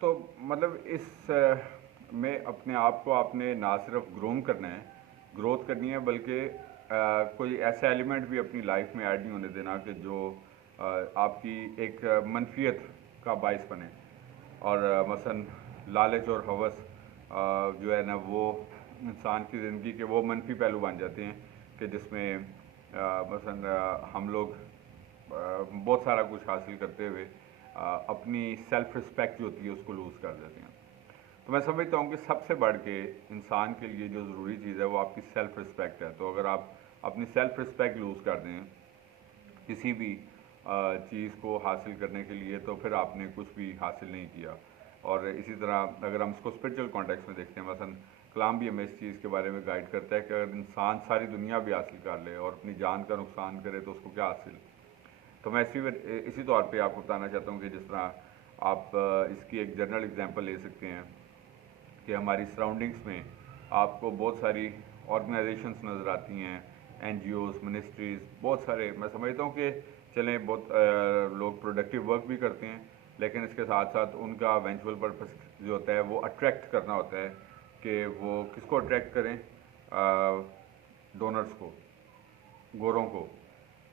तो मतलब इस में अपने आप को आपने ना सिर्फ ग्रूम करना है, ग्रोथ करनी है, बल्कि कोई ऐसा एलिमेंट भी अपनी लाइफ में ऐड नहीं होने देना कि जो आपकी एक मनफियत का बायस बने। और मसलन लालच और हवस जो है ना वो इंसान की ज़िंदगी के वो मनफी पहलू बन जाते हैं कि जिसमें मसलन हम लोग बहुत सारा कुछ हासिल करते हुए अपनी सेल्फ रिस्पेक्ट जो होती है उसको लूज़ कर देते हैं। तो मैं समझता हूँ कि सबसे बढ़ के इंसान के लिए जो ज़रूरी चीज़ है वो आपकी सेल्फ रिस्पेक्ट है। तो अगर आप अपनी सेल्फ रिस्पेक्ट लूज़ कर दें किसी भी चीज़ को हासिल करने के लिए, तो फिर आपने कुछ भी हासिल नहीं किया। और इसी तरह अगर हम इसको स्पिरिचुअल कॉन्टेक्स्ट में देखते हैं, मसलन कलाम भी हमें इस चीज़ के बारे में गाइड करता है कि अगर इंसान सारी दुनिया भी हासिल कर ले और अपनी जान का नुकसान करे तो उसको क्या हासिल। तो मैं इसी तौर पे आपको बताना चाहता हूँ कि जिस तरह आप इसकी एक जनरल एग्जांपल ले सकते हैं कि हमारी सराउंडिंग्स में आपको बहुत सारी ऑर्गेनाइजेशंस नज़र आती हैं, एनजीओज़, मिनिस्ट्रीज़, बहुत सारे। मैं समझता हूँ कि चलें बहुत लोग प्रोडक्टिव वर्क भी करते हैं, लेकिन इसके साथ साथ उनका इवेंचुअल पर्पस जो होता है वो अट्रैक्ट करना होता है कि वो किसको अट्रैक्ट करें, डोनर्स को, गोरों को,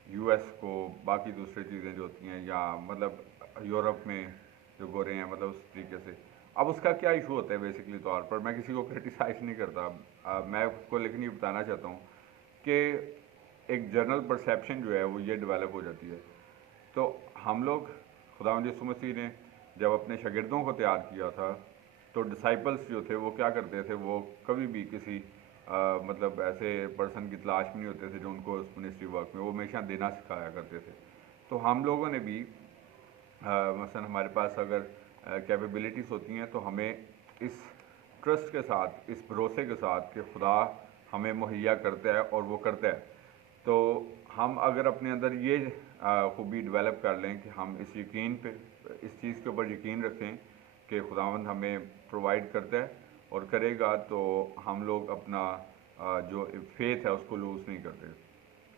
यूएस को, बाकी दूसरी चीज़ें जो होती हैं, या मतलब यूरोप में जो गोरे हैं, मतलब उस तरीके से। अब उसका क्या इशू होता है बेसिकली तौर पर, मैं किसी को क्रिटिसाइज नहीं करता, मैं उसको लेकिन ये बताना चाहता हूँ कि एक जनरल परसेप्शन जो है वो ये डेवलप हो जाती है। तो हम लोग, खुदावंद यीशु मसीह ने जब अपने शागिर्दों को तैयार किया था तो डिसाइपल्स जो थे वो क्या करते थे, वो कभी भी किसी मतलब ऐसे पर्सन की तलाश में नहीं होते थे जो उनको उस मिनिस्ट्री वर्क में, वो हमेशा देना सिखाया करते थे। तो हम लोगों ने भी मसलन हमारे पास अगर कैपेबिलिटीज़ होती हैं तो हमें इस ट्रस्ट के साथ, इस भरोसे के साथ कि खुदा हमें मुहैया करता है और वो करता है, तो हम अगर अपने अंदर ये खूबी डेवलप कर लें कि हम इस यकीन पे, इस चीज़ के ऊपर यकीन रखें कि खुदावंद हमें प्रोवाइड करता है और करेगा, तो हम लोग अपना जो फेथ है उसको लूज़ नहीं करते।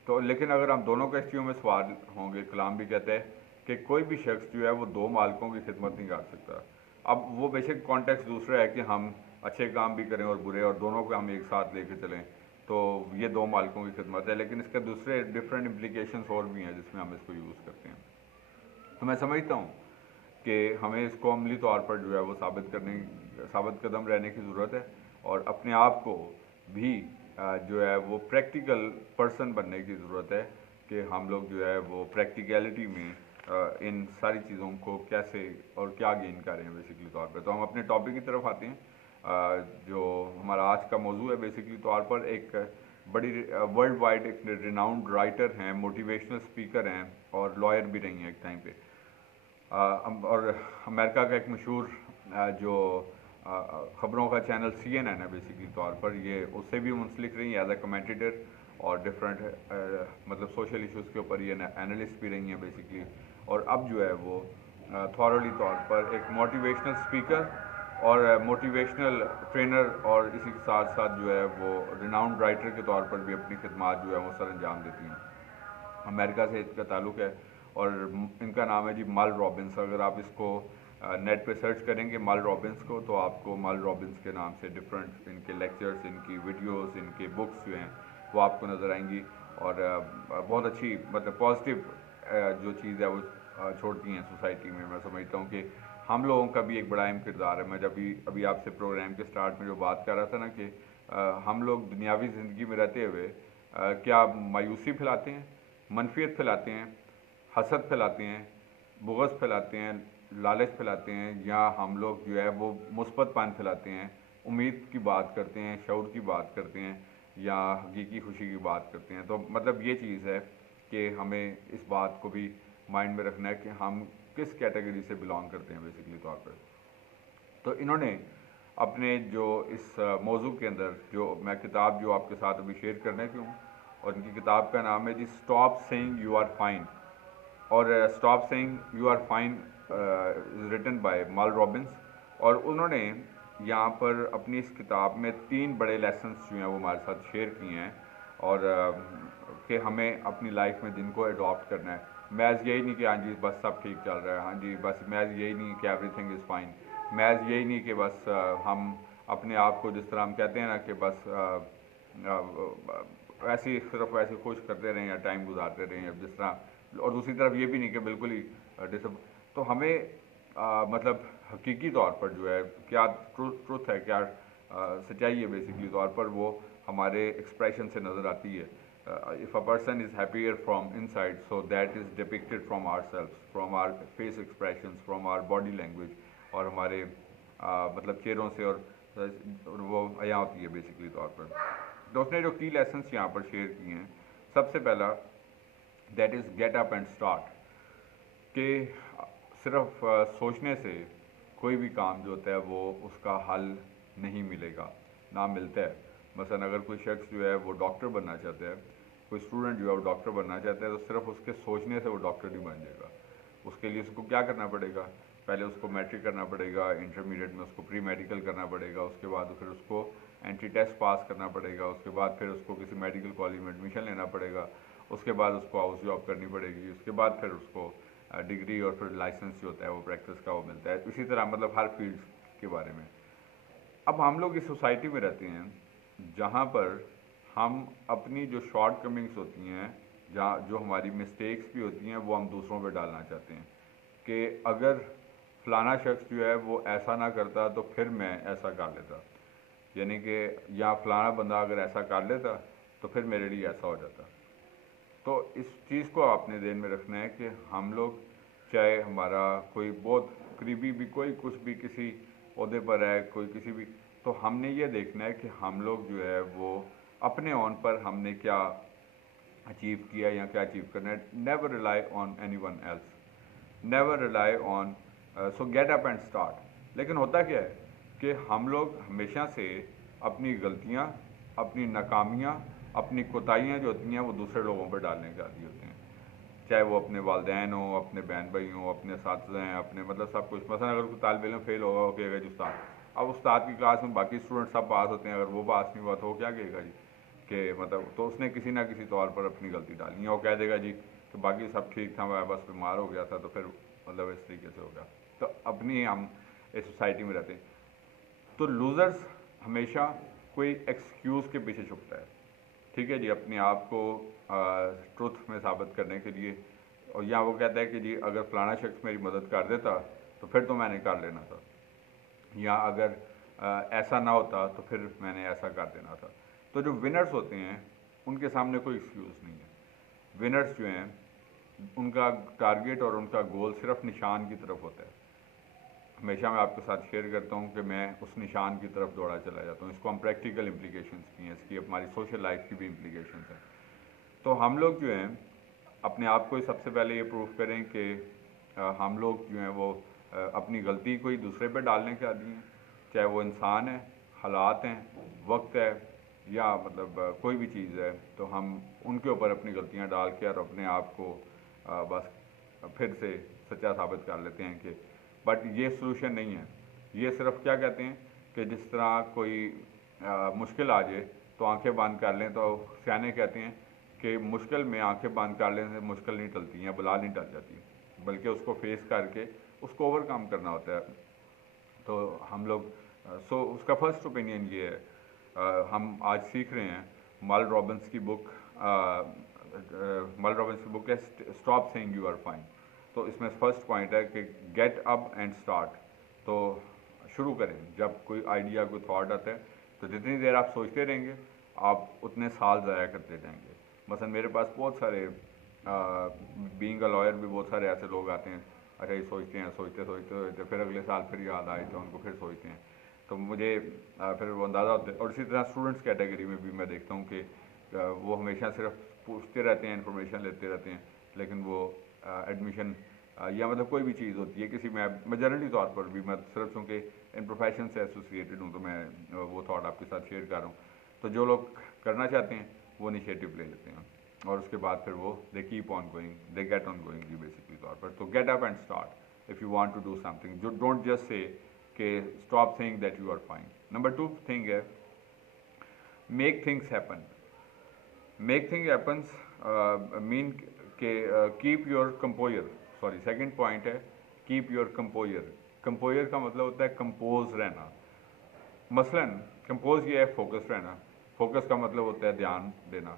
तो लेकिन अगर हम दोनों कश्तियों में सवार होंगे, कलाम भी कहता है कि कोई भी शख्स जो है वो दो मालिकों की खिदमत नहीं कर सकता। अब वो बेसिक कॉन्टेक्स्ट दूसरा है कि हम अच्छे काम भी करें और बुरे, और दोनों को हम एक साथ लेके चलें, तो ये दो मालिकों की खिदमत है। लेकिन इसके दूसरे डिफरेंट इम्प्लीकेशंस और भी हैं जिसमें हम इसको यूज़ करते हैं। तो मैं समझता हूँ कि हमें इसको अमली तौर पर जो है वो साबित कदम रहने की ज़रूरत है, और अपने आप को भी जो है वो प्रैक्टिकल पर्सन बनने की ज़रूरत है कि हम लोग जो है वो प्रैक्टिकलिटी में इन सारी चीज़ों को कैसे और क्या गेन कर रहे हैं बेसिकली तौर पे। तो हम अपने टॉपिक की तरफ आते हैं। जो हमारा आज का मौजू है बेसिकली तौर पर, एक बड़ी वर्ल्ड वाइड एक रिनाउंड राइटर हैं, मोटिवेशनल स्पीकर हैं और लॉयर भी रही हैं एक टाइम पे। और अमेरिका का एक मशहूर जो ख़बरों का चैनल CNN है बेसिकली तौर पर, ये उससे भी मुंसलिक रही एज ए कमेंटेटर, और डिफरेंट मतलब सोशल इश्यूज़ के ऊपर ये एनालिस्ट भी रही हैं बेसिकली। और अब जो है वो थॉरली तौर पर एक मोटिवेशनल स्पीकर और मोटिवेशनल ट्रेनर, और इसी के साथ साथ जो है वो रिनाउंड राइटर के तौर पर भी अपनी खिदमात जो है वो सर अंजाम देती हैं। अमेरिका से इसका ताल्लुक़ है और इनका नाम है जी मल रॉबिन्स। अगर आप इसको नेट पे सर्च करेंगे मल रॉबिन्स को, तो आपको मल रॉबिन्स के नाम से डिफरेंट इनके लेक्चर्स, इनकी वीडियोस, इनके बुक्स जो हैं वो आपको नज़र आएंगी। और बहुत अच्छी मतलब पॉजिटिव जो चीज़ है वो छोड़ती हैं सोसाइटी में। मैं समझता हूँ कि हम लोगों का भी एक बड़ा अहम किरदार है। मैं जब भी अभी आपसे प्रोग्राम के स्टार्ट में जो बात कर रहा था ना कि हम लोग दुनियावी ज़िंदगी में रहते हुए क्या मायूसी फैलाते हैं, मनफियत फैलाते हैं, हसद फैलाते हैं, बुग़्ज़ फैलाते हैं, लालच फैलाते हैं, या हम लोग जो है वो मुस्बतपन फैलाते हैं, उम्मीद की बात करते हैं, शऊर की बात करते हैं, या हकीकी खुशी की बात करते हैं। तो मतलब ये चीज़ है कि हमें इस बात को भी माइंड में रखना है कि हम किस कैटेगरी से बिलोंग करते हैं बेसिकली तौर पर। तो इन्होंने अपने जो इस मौजू के अंदर जो मैं किताब जो आपके साथ अभी शेयर करने की हूँ, और इनकी किताब का नाम है जी stop saying you are fine, और stop saying you are fine is written by Mel Robbins. और उन्होंने यहाँ पर अपनी इस किताब में 3 बड़े लेसन्स जो हैं वो हमारे साथ शेयर किए हैं, और कि हमें अपनी लाइफ में जिनको अडॉप्ट करना है। मैज़ यही नहीं कि हाँ जी बस सब ठीक चल रहा है, हाँ जी बस मैज़ यही नहीं कि एवरीथिंग इज़ फाइन, मैच यही नहीं कि बस हम अपने आप को जिस तरह हम कहते हैं ना कि बस ऐसे ही सिर्फ ऐसे खुश करते रहें या टाइम गुजारते रहें या जिस तरह, और दूसरी तरफ ये भी नहीं कि बिल्कुल ही डिसअप। तो हमें मतलब हकीकी तौर पर जो है क्या ट्रुथ है, क्या सच्चाई है बेसिकली तौर पर, वो हमारे एक्सप्रेशन से नज़र आती है। If a person is happier from inside, so that is depicted from our self, from our face expression, from our body language, और हमारे मतलब चेहरों से, और वो अया होती है बेसिकली तौर पर। तो उसने जो की लेसन्स यहाँ पर शेयर किए हैं, सबसे पहला that is gate up and start, कि सिर्फ सोचने से कोई भी काम जो होता है वो उसका हल नहीं मिलेगा, ना मिलता है। मसलन अगर कोई शख्स जो है वो डॉक्टर बनना चाहता है, कोई स्टूडेंट जो है वो डॉक्टर बनना चाहता है, तो सिर्फ उसके सोचने से वो डॉक्टर नहीं बन जाएगा। उसके लिए उसको क्या करना पड़ेगा, पहले उसको मैट्रिक करना पड़ेगा, इंटरमीडिएट में उसको प्री मेडिकल करना पड़ेगा, उसके बाद फिर उसको एंट्री टेस्ट पास करना पड़ेगा, उसके बाद फिर उसको किसी मेडिकल कॉलेज में एडमिशन लेना पड़ेगा, उसके बाद उसको हाउस जॉब करनी पड़ेगी, उसके बाद फिर उसको डिग्री और फिर लाइसेंस जो होता है वो प्रैक्टिस का वो मिलता है। इसी तरह मतलब हर फील्ड के बारे में। अब हम लोग इस सोसाइटी में रहते हैं जहाँ पर हम अपनी जो शॉर्ट कमिंग्स होती हैं, जहाँ जो हमारी मिस्टेक्स भी होती हैं, वो हम दूसरों पे डालना चाहते हैं कि अगर फलाना शख्स जो है वो ऐसा ना करता तो फिर मैं ऐसा कर लेता, यानी कि या फलाना बंदा अगर ऐसा कर लेता तो फिर मेरे लिए ऐसा हो जाता। तो इस चीज़ को आपने ध्यान में रखना है कि हम लोग, चाहे हमारा कोई बहुत करीबी भी, कोई कुछ भी किसी ओहदे पर है, कोई किसी भी, तो हमने ये देखना है कि हम लोग जो है वो अपने ऑन पर हमने क्या अचीव किया या क्या अचीव करना है। Never rely on any one else, never rely on, so gate up and start. लेकिन होता क्या है कि हम लोग हमेशा से अपनी गलतियाँ, अपनी नाकामियाँ, अपनी कोताहियाँ जो होती हैं वो दूसरे लोगों पर डालने के आदी होते हैं, चाहे वो अपने वालदैन हो, अपने बहन भाई हों, अपने साथी हैं, अपने मतलब सब कुछ। मसलन अगर कोई तालिब इल्म फेल होगा, वो कहेगा जी उस्ताद, अब उस्ताद की क्लास में बाकी स्टूडेंट सब पास होते हैं, अगर वो पास नहीं हुआ तो वो क्या कहेगा जी कि मतलब, तो उसने किसी ना किसी तौर पर अपनी गलती डाली है। वो कह देगा जी कि बाकी सब ठीक था, मैं बस बीमार हो गया था, तो फिर मतलब इस तरीके से हो गया। तो अपनी हम इस सोसाइटी में रहते हैं। तो लूज़र्स हमेशा कोई एक्सक्यूज़ के पीछे छुपता है, ठीक है जी, अपने आप को ट्रुथ में साबित करने के लिए। और या वो कहता है कि जी अगर फलाना शख्स मेरी मदद कर देता तो फिर तो मैंने कर लेना था, या अगर ऐसा ना होता तो फिर मैंने ऐसा कर देना था। तो जो विनर्स होते हैं उनके सामने कोई एक्सक्यूज़ नहीं है। विनर्स जो हैं उनका टारगेट और उनका गोल सिर्फ निशान की तरफ होता है। हमेशा मैं आपके साथ शेयर करता हूँ कि मैं उस निशान की तरफ दौड़ा चला जाता हूँ। इसको हम प्रैक्टिकल इम्प्लीकेशंस की हैं, इसकी हमारी सोशल लाइफ की भी इम्प्लीकेशंस हैं। तो हम लोग जो हैं अपने आप को सबसे पहले ये प्रूव करें कि हम लोग जो हैं वो अपनी गलती कोई दूसरे पे डालने के आदी हैं, चाहे वो इंसान है, हालात हैं, वक्त है, या मतलब कोई भी चीज़ है, तो हम उनके ऊपर अपनी गलतियाँ डाल के और अपने आप को बस फिर से सच्चा साबित कर लेते हैं कि, बट ये सलूशन नहीं है। ये सिर्फ क्या कहते हैं कि जिस तरह कोई मुश्किल आ जाए तो आंखें बंद कर लें, तो सियाने कहते हैं कि मुश्किल में आंखें बंद कर लेने से मुश्किल नहीं टलती या बला नहीं टल जाती, बल्कि उसको फेस करके उसको ओवरकम करना होता है। तो हम लोग सो उसका फर्स्ट ओपिनियन ये है, हम आज सीख रहे हैं मल रॉबिन्स की बुक, मल रॉबिन्स की बुक है stop saying you are fine. तो इसमें फर्स्ट पॉइंट है कि गेट अप एंड स्टार्ट। तो शुरू करें, जब कोई आइडिया, कोई थॉट आता है, तो जितनी देर आप सोचते रहेंगे आप उतने साल ज़ाया करते जाएंगे। मसलन मेरे पास बहुत सारे, बीइंग अ लॉयर भी बहुत सारे ऐसे लोग आते हैं, अच्छा ये सोचते हैं, सोचते सोचते सोचते फिर अगले साल फिर याद आए तो उनको फिर सोचते हैं। तो मुझे फिर वो अंदाज़ा होता है। और इसी तरह स्टूडेंट्स कैटेगरी में भी मैं देखता हूँ कि वो हमेशा सिर्फ पूछते रहते हैं, इन्फॉर्मेशन लेते रहते हैं, लेकिन वो एडमिशन या मतलब कोई भी चीज़ होती है किसी में, मेजॉरिटी तौर पर भी, मैं सिर्फ चूँकि इन प्रोफेशन से एसोसिएटेड हूँ तो मैं वो थॉट आपके साथ शेयर कर रहा हूँ। तो जो लोग करना चाहते हैं वो इनिशिएटिव ले लेते हैं, और उसके बाद फिर वो they keep on going, they get on going जी बेसिकली तौर पर। तो get up and start if you want to do something, जो डोंट जस्ट से कि stop saying that you are fine. Number 2 thing है make things happen. Make thing happens mean के keep your composure, sorry second point है keep your composure, composure का मतलब होता है compose रहना। मसलन कंपोज ये है फोकस रहना। फोकस का मतलब होता है ध्यान देना,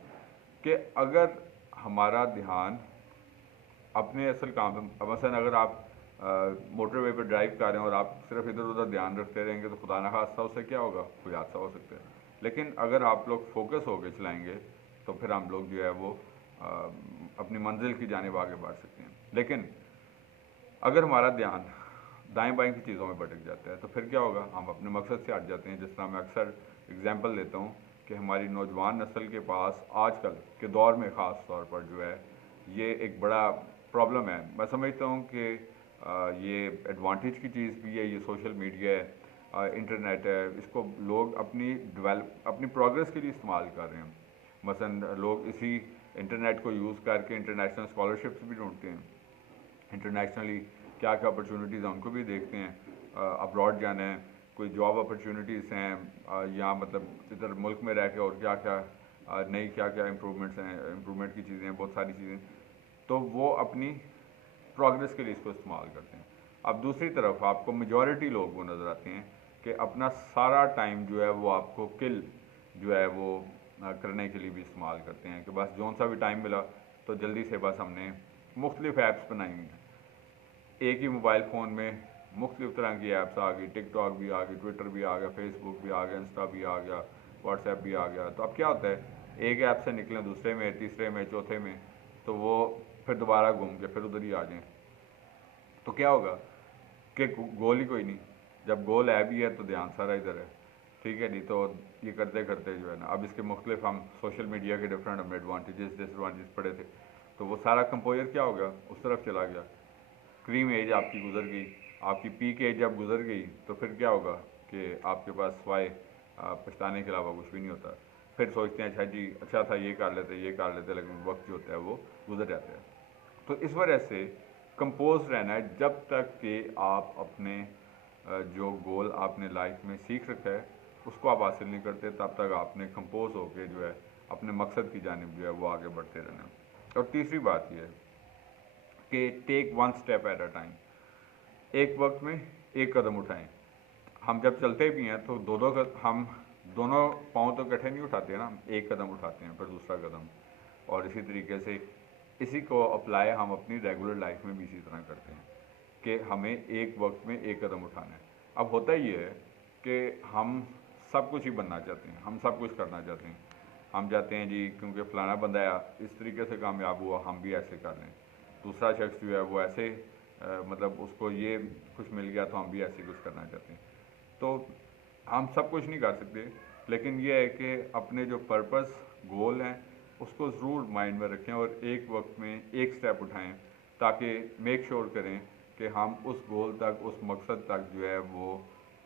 कि अगर हमारा ध्यान अपने असल काम पे, मसलन अगर आप मोटरवे पर ड्राइव कर रहे हैं और आप सिर्फ इधर उधर ध्यान रखते रहेंगे तो खुदा ना खास्ता उससे क्या होगा, कोई हादसा हो सकता है। लेकिन अगर आप लोग फोकस होकर चलाएंगे तो फिर हम लोग जो है वो अपनी मंजिल की जानिब आगे बढ़ सकते हैं। लेकिन अगर हमारा ध्यान दाएं बाएं की चीज़ों में भटक जाता है तो फिर क्या होगा, हम अपने मकसद से हट जाते हैं। जिस तरह मैं अक्सर एग्जांपल देता हूँ कि हमारी नौजवान नस्ल के पास आजकल के दौर में ख़ास तौर पर जो है ये एक बड़ा प्रॉब्लम है। मैं समझता हूँ कि ये एडवांटेज की चीज़ भी है, ये सोशल मीडिया है, इंटरनेट है, इसको लोग अपनी प्रोग्रेस के लिए इस्तेमाल कर रहे हैं। मसलन लोग इसी इंटरनेट को यूज़ करके इंटरनेशनल स्कॉलरशिप्स भी ढूंढते हैं, इंटरनेशनली क्या क्या अपॉर्चुनिटीज़ हैं उनको भी देखते हैं, अब्रॉड जाना है, कोई जॉब अपॉर्चुनिटीज़ हैं या मतलब इधर मुल्क में रह के और क्या क्या नई क्या क्या इम्प्रूवमेंट्स हैं, इम्प्रूवमेंट की चीज़ें हैं, बहुत सारी चीज़ें, तो वो अपनी प्रोग्रेस के लिए इसको इस्तेमाल करते हैं। अब दूसरी तरफ आपको मेजॉरिटी लोग वो नज़र आते हैं कि अपना सारा टाइम जो है वो आपको किल जो है वो करने के लिए भी इस्तेमाल करते हैं, कि बस जौन सा भी टाइम मिला तो जल्दी से बस हमने मुख्तलिफ ऐप्स बनाई हैं। एक ही मोबाइल फ़ोन में मुख्तलिफ तरह की ऐप्स आ गई, टिकटॉक भी आ गई, ट्विटर भी आ गया, फेसबुक भी आ गया, इंस्टा भी आ गया, व्हाट्सएप भी आ गया। तो अब क्या होता है, एक ऐप से निकलें दूसरे में, तीसरे में, चौथे में, तो वो फिर दोबारा घूम के फिर उधर ही आ जाएँ, तो क्या होगा कि गोल ही कोई नहीं। जब गोल है भी है तो ध्यान सारा इधर है, ठीक है। नहीं तो ये करते करते जो है ना, अब इसके मुख्तलिफ हम सोशल मीडिया के डिफरेंट हमने एडवांटेजेस डिसएडवांटेज पढ़े थे, तो वो सारा कंपोजर क्या हो गया, उस तरफ चला गया। क्रीम एज आपकी गुजर गई, आपकी पीक एज जब गुजर गई तो फिर क्या होगा कि आपके पास सिवाय पछताने के अलावा कुछ भी नहीं होता। फिर सोचते हैं अच्छा जी अच्छा था, ये कर लेते ये कर लेते, लेकिन वक्त जो होता है वो गुजर जाता है। तो इस वजह से कंपोज रहना है, जब तक कि आप अपने जो गोल आपने लाइफ में सीख रखा है उसको आप हासिल नहीं करते, तब तक आपने कंपोज होकर जो है अपने मकसद की जानिब जो है वो आगे बढ़ते रहना। और तीसरी बात यह है कि take one step at a time, एक वक्त में एक कदम उठाएं। हम जब चलते भी हैं तो हम दोनों पाँव तो इकट्ठे नहीं उठाते ना, एक कदम उठाते हैं फिर दूसरा कदम, और इसी तरीके से इसी को अप्लाई हम अपनी रेगुलर लाइफ में भी इसी तरह करते हैं कि हमें एक वक्त में एक कदम उठाना है। अब होता ही है कि हम सब कुछ ही बनना चाहते हैं, हम सब कुछ करना चाहते हैं, हम चाहते हैं जी क्योंकि फ़लाना बंदा इस तरीके से कामयाब हुआ हम भी ऐसे कर लें, दूसरा शख्स जो है वो ऐसे मतलब उसको ये कुछ मिल गया तो हम भी ऐसे कुछ करना चाहते हैं। तो हम सब कुछ नहीं कर सकते, लेकिन ये है कि अपने जो पर्पस गोल हैं उसको ज़रूर माइंड में रखें और एक वक्त में एक स्टेप उठाएं, ताकि मेक श्योर करें कि हम उस गोल तक, उस मकसद तक जो है वो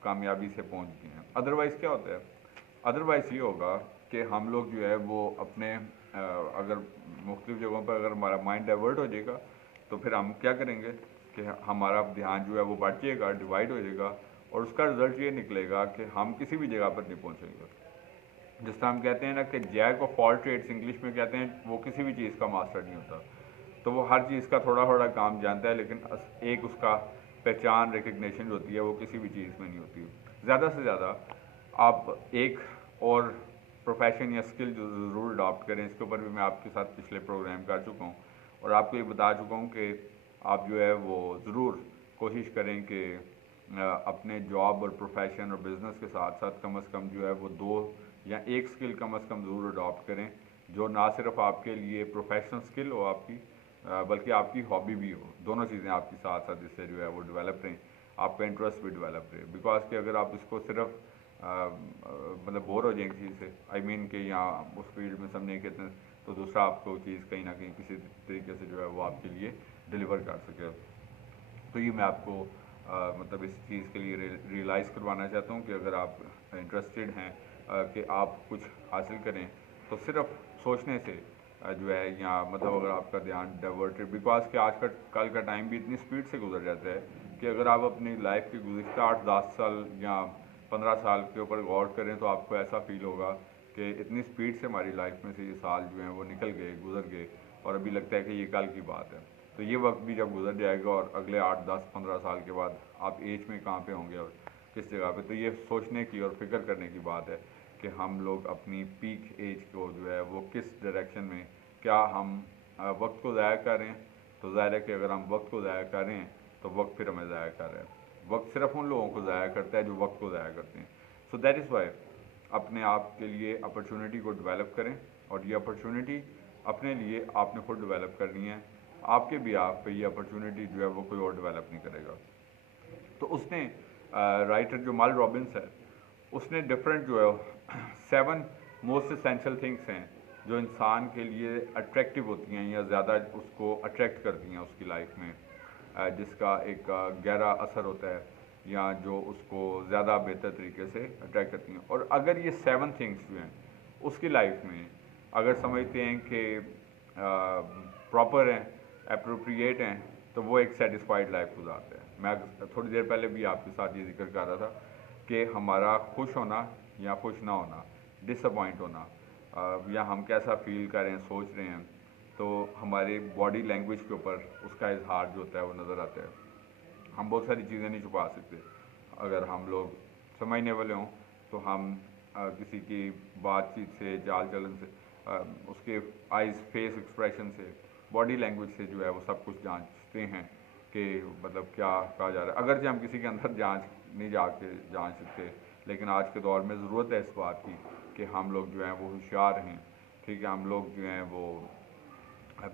कामयाबी से पहुंच गए हैं। अदरवाइज़ क्या होता है, अदरवाइज़ ये होगा कि हम लोग जो है वो अपने अगर मुख्तलिफ़ जगहों पर अगर हमारा माइंड डाइवर्ट हो जाएगा तो फिर हम क्या करेंगे कि हमारा ध्यान जो है वो बढ़ जाएगा, डिवाइड हो जाएगा, और उसका रिज़ल्ट ये निकलेगा कि हम किसी भी जगह पर नहीं पहुँचेंगे। जिस तरह हम कहते हैं ना कि jack of all trades English में कहते हैं, वो किसी भी चीज़ का मास्टर नहीं होता। तो वो हर चीज़ का थोड़ा थोड़ा काम जानता है, लेकिन एक उसका पहचान रिकग्निशन होती है वो किसी भी चीज़ में नहीं होती। ज़्यादा से ज़्यादा आप एक और प्रोफेशन या स्किल जो ज़रूर अडॉप्ट करें। इसके ऊपर भी मैं आपके साथ पिछले प्रोग्राम कर चुका हूँ और आपको ये बता चुका हूँ कि आप जो है वो ज़रूर कोशिश करें कि अपने जॉब और प्रोफेशन और बिज़नेस के साथ साथ कम से कम जो है वो 2 या 1 स्किल कम से कम ज़रूर अडॉप्ट करें, जो ना सिर्फ आपके लिए प्रोफेशनल स्किल हो आपकी, बल्कि आपकी हॉबी भी हो। दोनों चीज़ें आपके साथ साथ इससे जो है वो डेवलप रहें, आपका इंटरेस्ट भी डेवलप रहे। बिकॉज कि अगर आप इसको सिर्फ मतलब बोर हो जाएंगे चीज़ से, आई मीन कि यहाँ उस फील्ड में सब नहीं कहते, तो दूसरा आपको चीज़ कहीं ना कहीं किसी तरीके से जो है वो आपके लिए डिलीवर कर सके। तो ये मैं आपको मतलब इस चीज़ के लिए रियलाइज़ करवाना चाहता हूँ कि अगर आप इंटरेस्टेड हैं कि आप कुछ हासिल करें, तो सिर्फ सोचने से जो है या मतलब अगर आपका ध्यान डाइवर्टेड, बिकॉज कि आज का कल का टाइम भी इतनी स्पीड से गुजर जाता है कि अगर आप अपनी लाइफ के गुज़श्ता 8-10 साल या 15 साल के ऊपर गौर करें तो आपको ऐसा फील होगा कि इतनी स्पीड से हमारी लाइफ में से ये साल जो हैं वो निकल गए, गुजर गए, और अभी लगता है कि ये कल की बात है। तो ये वक्त भी जब गुजर जाएगा और अगले 8, 10, 15 साल के बाद आप एज में कहाँ पे होंगे और किस जगह पे, तो ये सोचने की और फिक्र करने की बात है कि हम लोग अपनी पीक एज को जो है वो किस डायरेक्शन में, क्या हम वक्त को ज़ाया कर रहे हैं। तो ज़ाहिर है कि अगर हम वक्त को ज़ाया कर रहे हैं तो वक्त फिर हमें ज़ाया कर रहे हैं। वक्त सिर्फ उन लोगों को ज़ाया करता है जो वक्त को ज़ाया करते हैं। सो दैट इज़ वाई अपने आप के लिए अपॉर्चुनिटी को डेवलप करें, और ये अपॉर्चुनिटी अपने लिए आपने खुद डेवलप करनी है। आपके भी आप पे ये अपॉर्चुनिटी जो है वो कोई और डेवलप नहीं करेगा। तो उसने राइटर जो मल रॉबिन्स है, उसने डिफरेंट जो है 7 मोस्ट एसेंशियल थिंग्स हैं जो इंसान के लिए अट्रैक्टिव होती हैं या ज़्यादा उसको अट्रैक्ट करती हैं उसकी लाइफ में, जिसका एक गहरा असर होता है या जो उसको ज़्यादा बेहतर तरीके से अट्रैक्ट करती हैं। और अगर ये 7 थिंग्स जो हैं उसकी लाइफ में अगर समझते हैं कि प्रॉपर हैं, अप्रोप्रिएट हैं, तो वो एक सेटिस्फाइड लाइफ गुजारते हैं। मैं थोड़ी देर पहले भी आपके साथ ये जिक्र कर रहा था कि हमारा खुश होना या खुश ना होना, डिसअपॉइंट होना, या हम कैसा फील कर रहे हैं, सोच रहे हैं, तो हमारे बॉडी लैंग्वेज के ऊपर उसका इजहार जो होता है वो नज़र आता है। हम बहुत सारी चीज़ें नहीं छुपा सकते। अगर हम लोग समझने वाले हों तो हम किसी की बातचीत से, चाल चलन से, उसके आइज़, फेस एक्सप्रेशन से, बॉडी लैंग्वेज से जो है वो सब कुछ जांचते हैं कि मतलब क्या कहा जा रहा है। अगर हम किसी के अंदर नहीं जांच सकते, लेकिन आज के दौर में ज़रूरत है इस बात की कि हम लोग जो हैं वो होशियार हैं। ठीक है, हम लोग जो हैं वो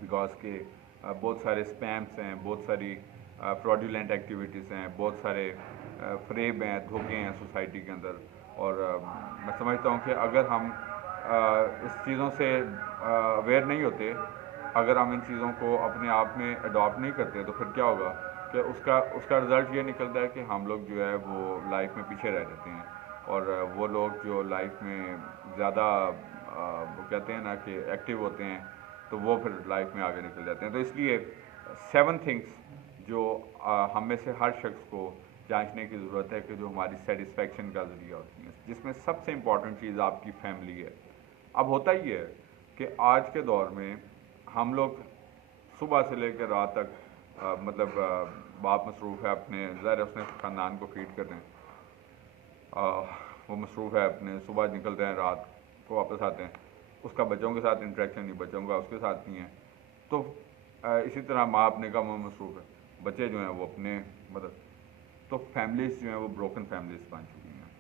बिकॉज के बहुत सारे स्पैम्स हैं, बहुत सारी फ्रॉडुलेंट एक्टिविटीज़ हैं, बहुत सारे फ्रेब हैं, धोखे हैं सोसाइटी के अंदर। और मैं समझता हूँ कि अगर हम इस चीज़ों से अवेयर नहीं होते, अगर हम इन चीज़ों को अपने आप में अडॉप्ट नहीं करते, तो फिर क्या होगा कि उसका रिज़ल्ट ये निकलता है कि हम लोग जो है वो लाइफ में पीछे रह जाते हैं। और वो लोग जो लाइफ में ज़्यादा वो कहते हैं ना कि एक्टिव होते हैं, तो वो फिर लाइफ में आगे निकल जाते हैं। तो इसलिए 7 थिंग्स जो हम में से हर शख्स को जांचने की ज़रूरत है कि जो हमारी सेटिस्फेक्शन का ज़रिया होती है, जिसमें सबसे इम्पॉर्टेंट चीज़ आपकी फैमिली है। अब होता ही है कि आज के दौर में हम लोग सुबह से लेकर रात तक मतलब बाप मसरूफ़ है अपने, ज़ाहिर उसने ख़ानदान को फीड कर रहे हैं, वो मसरूफ़ है अपने, सुबह निकल रहे हैं, रात को वापस आते हैं, उसका बच्चों के साथ इंटरेक्शन नहीं, बच्चों का उसके साथ नहीं है। तो इसी तरह माँ अपने काम में मसरूफ़ है, बच्चे जो हैं वो अपने मतलब, तो फैमिलीज़ जो हैं वो ब्रोकन फैमिलीज़ बन चुकी हैं।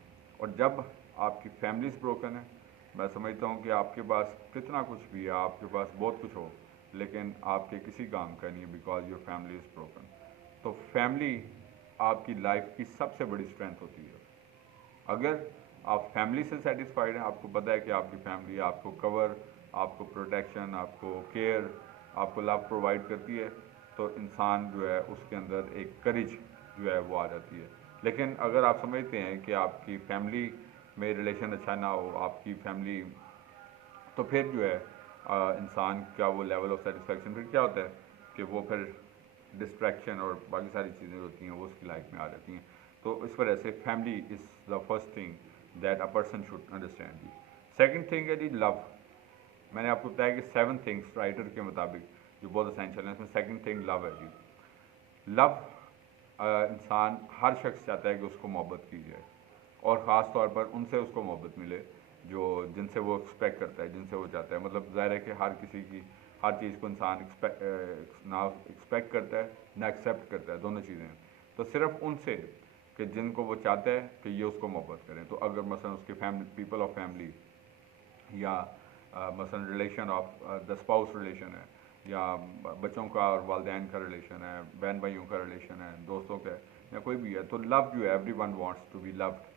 और जब आपकी फैमिलीज़ ब्रोकन है, मैं समझता हूँ कि आपके पास कितना कुछ भी है, आपके पास बहुत कुछ हो, लेकिन आपके किसी काम का नहीं है, because your family is broken. तो फैमिली आपकी लाइफ की सबसे बड़ी स्ट्रेंथ होती है। अगर आप फैमिली से सेटिस्फाइड हैं, आपको पता है कि आपकी फैमिली आपको कवर, आपको प्रोटेक्शन, आपको केयर, आपको लव प्रोवाइड करती है, तो इंसान जो है उसके अंदर एक करेज जो है वो आ जाती है। लेकिन अगर आप समझते हैं कि आपकी फैमिली में रिलेशन अच्छा ना हो, आपकी फैमिली, तो फिर जो है इंसान का वो लेवल ऑफ सेटिस्फेक्शन फिर क्या होता है कि वो फिर डिस्ट्रैक्शन और बाकी सारी चीज़ें होती हैं वो उसकी लाइफ में आ जाती हैं। तो इस वजह से family is the first thing that a person should understand जी। सेकंड थिंग है जी लव। मैंने आपको बताया कि 7 थिंग्स राइटर के मुताबिक जो बहुत असेंशियल हैं, उसमें सेकंड थिंग लव है जी। लव, इंसान, हर शख्स चाहता है कि उसको मोहब्बत की जाए, और ख़ास तौर पर उनसे उसको मोहब्बत मिले जो जिनसे वो एक्सपेक्ट करता है, जिनसे वो चाहता है। मतलब ज़ाहिर है कि हर किसी की हर चीज़ को इंसान ना एक्सपेक्ट करता है ना एक्सेप्ट करता है, दोनों चीज़ें हैं। तो सिर्फ उनसे कि जिनको वो चाहता है कि ये उसको मोहब्बत करें। तो अगर मसलन उसकी फैमिली, पीपल ऑफ फैमिली, या मसलन relation of the spouse relation है, या बच्चों का और वालदैन का रिलेशन है, बहन भाइयों का रिलेशन है, दोस्तों का, या कोई भी है, तो लव जो है, every one wants to be loved.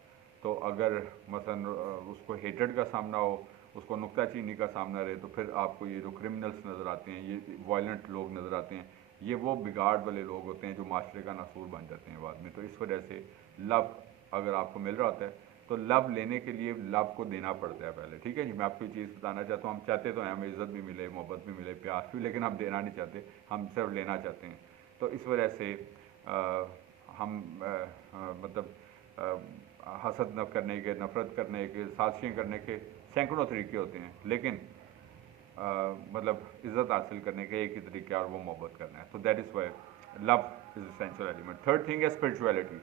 तो अगर मसलन उसको हेटेड का सामना हो, उसको नुक्ताचीनी का सामना रहे, तो फिर आपको ये जो क्रिमिनल्स नज़र आते हैं, ये वायलेंट लोग नज़र आते हैं, ये वो बिगाड़ वाले लोग होते हैं जो माशरे का नासूर बन जाते हैं बाद में। तो इस वजह से लव अगर आपको मिल रहा होता है, तो लव लेने के लिए लव को देना पड़ता है पहले। ठीक है जी, मैं आपको चीज़ बताना चाहता हूँ, हम चाहते तो हैं हमें इज़्ज़त भी मिले, मोहब्बत भी मिले, प्यार भी, लेकिन हम देना नहीं चाहते, हम सिर्फ लेना चाहते हैं। तो इस वजह से हम मतलब हसद न करने के, नफ़रत करने के, साजिशें करने के सैकड़ों तरीके होते हैं, लेकिन मतलब इज़्ज़त हासिल करने का एक ही तरीका है और वो मोहब्बत करना है। तो that is why love is essential element. Third thing है स्पिरिचुअलिटी,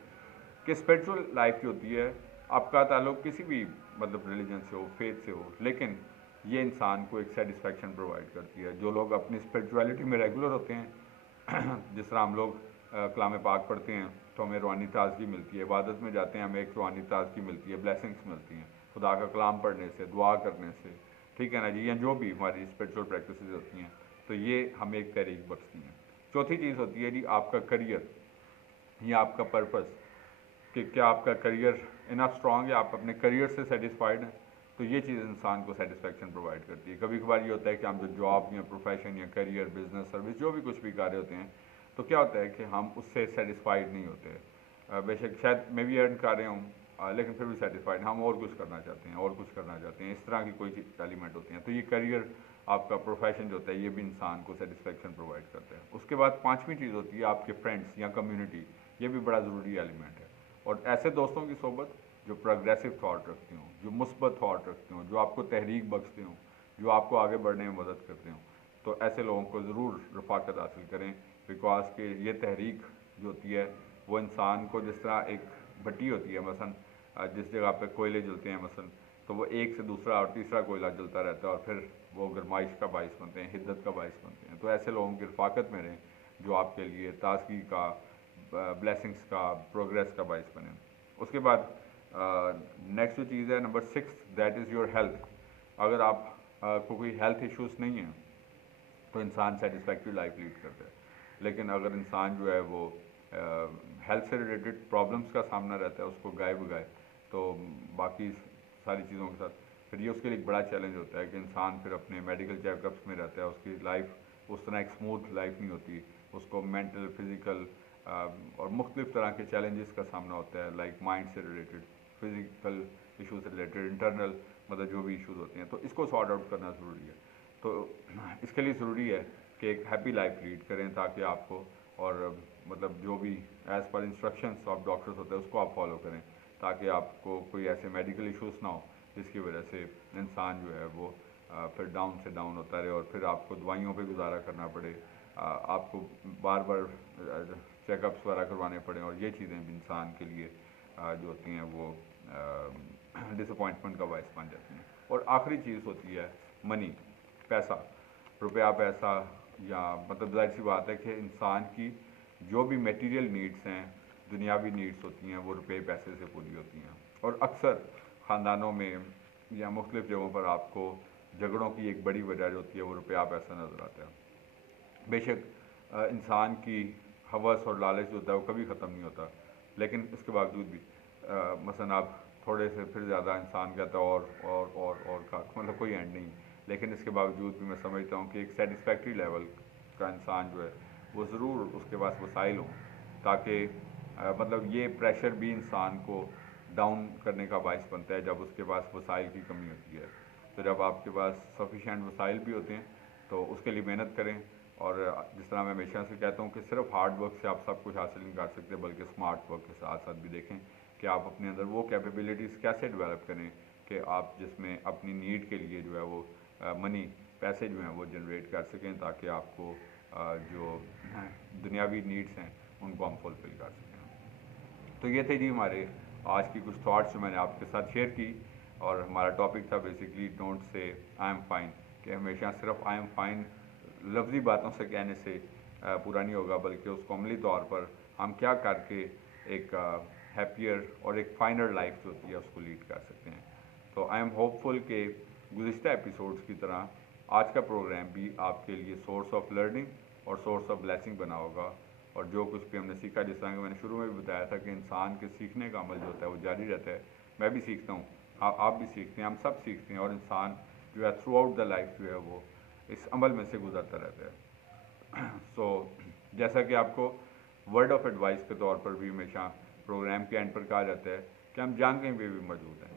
कि स्पिरिचुअल लाइफ जो होती है, आपका ताल्लुक किसी भी मतलब रिलीजन से हो, फेथ से हो, लेकिन ये इंसान को एक सेटिस्फेक्शन प्रोवाइड करती है। जो लोग अपनी स्पिरिचुअलिटी में रेगुलर होते हैं जिस तरह हम लोग कलाम पाक पढ़ते हैं तो हमें रूहानी ताजगी मिलती है, इबादत में जाते हैं हमें एक रूहानी ताजगी मिलती है, ब्लेसिंग्स मिलती हैं खुदा का कलाम पढ़ने से, दुआ करने से, ठीक है ना जी, या जो भी हमारी स्पिरिचुअल प्रैक्टिसेस होती हैं, तो ये हमें एक तहरीक बख्शती हैं। चौथी चीज़ होती है जी आपका करियर या आपका पर्पस, कि क्या आपका करियर इनफ स्ट्रॉन्ग है, आप अपने करियर से सेटिस्फाइड हैं, तो ये चीज़ इंसान को सेटिस्फेक्शन प्रोवाइड करती है। कभी कभार ये होता है कि हम जो जॉब या प्रोफेशन या करियर, बिजनेस, सर्विस, जो भी कुछ भी कार्य होते हैं, तो क्या होता है कि हम उससे सेटिस्फाइड नहीं होते। बेशक शायद मैं भी अर्न कर रहा हूँ, लेकिन फिर भी सेटिस्फाइड, हम और कुछ करना चाहते हैं, और कुछ करना चाहते हैं, इस तरह की कोई एलिमेंट होती हैं। तो ये करियर, आपका प्रोफेशन जो होता है, ये भी इंसान को सेटिस्फेक्शन प्रोवाइड करता है। उसके बाद पाँचवीं चीज़ होती है आपके फ्रेंड्स या कम्युनिटी, ये भी बड़ा ज़रूरी एलिमेंट है। और ऐसे दोस्तों की सोबत जो प्रोग्रेसिव थाट रखते हों, जो मुस्बत थाट रखते हों, जो आपको तहरीक बख्शते हों, जो आपको आगे बढ़ने में मदद करते हों, तो ऐसे लोगों को ज़रूर रफ़ाकत हासिल करें। बिकॉज कि ये तहरीक जो होती है वो इंसान को, जिस तरह एक भट्टी होती है मसलन, जिस जगह पे कोयले जलते हैं मसलन, तो वो एक से दूसरा और तीसरा कोयला जलता रहता है और फिर वो गरमाइश का बाइस बनते हैं, हिद्दत का बाइस बनते हैं। तो ऐसे लोगों की रफ़ाकत में रहें जो आपके लिए ताजगी का, ब्लेसिंग्स का, प्रोग्रेस का बाइस बने। उसके बाद नेक्स्ट जो चीज़ है number 6, that is your health. अगर आप को कोई हेल्थ इश्यूज़ नहीं है तो इंसान सेटिस्फैक्ट्री लाइफ लीड करता है। लेकिन अगर इंसान जो है वो हेल्थ से रिलेटेड प्रॉब्लम्स का सामना रहता है, उसको गाय बगाए, तो बाकी सारी चीज़ों के साथ फिर ये उसके लिए एक बड़ा चैलेंज होता है कि इंसान फिर अपने मेडिकल चेकअप्स में रहता है, उसकी लाइफ उस तरह एक स्मूथ लाइफ नहीं होती, उसको मेंटल, फिज़िकल और मुख्तलिफ तरह के चैलेंजेस का सामना होता है, लाइक माइंड से रिलेटेड, फिज़िकल इशू से रिलेटेड, इंटरनल मतलब जो भी इशूज़ होते हैं, तो इसको सॉर्ट आउट करना ज़रूरी है। तो इसके लिए ज़रूरी है कि एक हैप्पी लाइफ लीड करें, ताकि आपको, और मतलब जो भी as per instructions of doctors होते हैं उसको आप फॉलो करें, ताकि आपको कोई ऐसे मेडिकल इश्यूज़ ना हो जिसकी वजह से इंसान जो है वो फिर डाउन से डाउन होता रहे और फिर आपको दवाइयों पे गुजारा करना पड़े, आपको बार बार चेकअप्स वगैरह करवाने पड़े, और ये चीज़ें भी इंसान के लिए जो होती हैं वो डिसअपॉइंटमेंट का बायस बन जाती हैं। और आखिरी चीज़ होती है मनी, पैसा, रुपया पैसा, या मतलब जाहिर सी बात है कि इंसान की जो भी मटेरियल नीड्स हैं, दुनियावी नीड्स होती हैं, वो रुपये पैसे से पूरी होती हैं। और अक्सर ख़ानदानों में या मुख्तलिफ़ जगहों पर आपको झगड़ों की एक बड़ी वजह जो होती है वो रुपया पैसा नज़र आता है। बेशक इंसान की हवस और लालच जो होता है वो कभी ख़त्म नहीं होता, लेकिन इसके बावजूद भी मसलन आप थोड़े से फिर ज़्यादा इंसान कहता है और का मतलब कोई एंड नहीं, लेकिन इसके बावजूद भी मैं समझता हूँ कि एक सेटिस्फैक्ट्री लेवल का इंसान जो है वो ज़रूर उसके पास वसाइल हों, ताकि मतलब ये प्रेशर भी इंसान को डाउन करने का बायस बनता है जब उसके पास वसाइल की कमी होती है। तो जब आपके पास सफिशेंट वसाइल भी होते हैं तो उसके लिए मेहनत करें, और जिस तरह मैं हमेशा से कहता हूँ कि सिर्फ हार्ड वर्क से आप सब कुछ हासिल नहीं कर सकते, बल्कि स्मार्ट वर्क के साथ साथ भी देखें कि आप अपने अंदर वो कैपेबिलिटीज़ कैसे डेवलप करें कि आप जिसमें अपनी नीड के लिए जो है वो मनी, पैसे जो हैं वो जनरेट कर सकें, ताकि आपको जो दुनियावी नीड्स हैं उनको हम फुलफ़िल कर सकें। तो ये थे जी हमारे आज की कुछ थाट्स जो मैंने आपके साथ शेयर की, और हमारा टॉपिक था basically don't say I am fine, कि हमेशा सिर्फ आई एम फाइन लफ्ज़ी बातों से कहने से पूरा नहीं होगा, बल्कि उसको अमली तौर पर हम क्या करके एक हैप्पियर और एक फाइनर लाइफ जो होती है उसको लीड कर सकते हैं। तो आई एम होपफुल कि गुज़िश्ता एपिसोड्स की तरह आज का प्रोग्राम भी आपके लिए सोर्स ऑफ लर्निंग और सोर्स ऑफ ब्लेसिंग बना होगा, और जो कुछ भी हमने सीखा, जिस तरह कि मैंने शुरू में भी बताया था कि इंसान के सीखने का अमल जो होता है वो जारी रहता है। मैं भी सीखता हूँ, आप भी सीखते हैं, हम सब सीखते हैं, और इंसान जो है थ्रू आउट द लाइफ जो है वो इस अमल में से गुजरता रहता है। सो जैसा कि आपको वर्ड ऑफ एडवाइस के तौर पर भी हमेशा प्रोग्राम के एंड पर कहा जाता है कि हम जहाँ कहीं पे भी मौजूद हैं,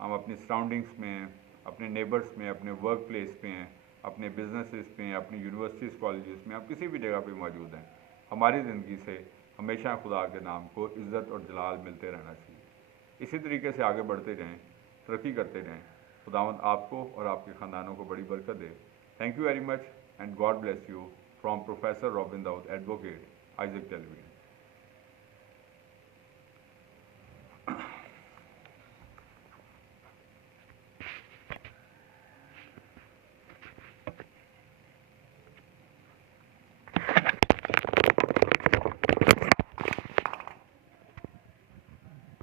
हम अपनी सराउंडिंग्स में हैं, अपने नेबर्स में, अपने वर्क प्लेस पे हैं, अपने बिजनेसेस पे हैं, अपनी यूनिवर्सिटीज़ कॉलेजेस में, आप किसी भी जगह पे मौजूद हैं, हमारी ज़िंदगी से हमेशा खुदा के नाम को इज़्ज़त और जलाल मिलते रहना चाहिए। इसी तरीके से आगे बढ़ते रहें, तरक्की करते रहें। खुदावंद आपको और आपके ख़ानदानों को बड़ी बरकत दे। Thank you very much and God bless you from professor Robin Dawood advocate Isaac television.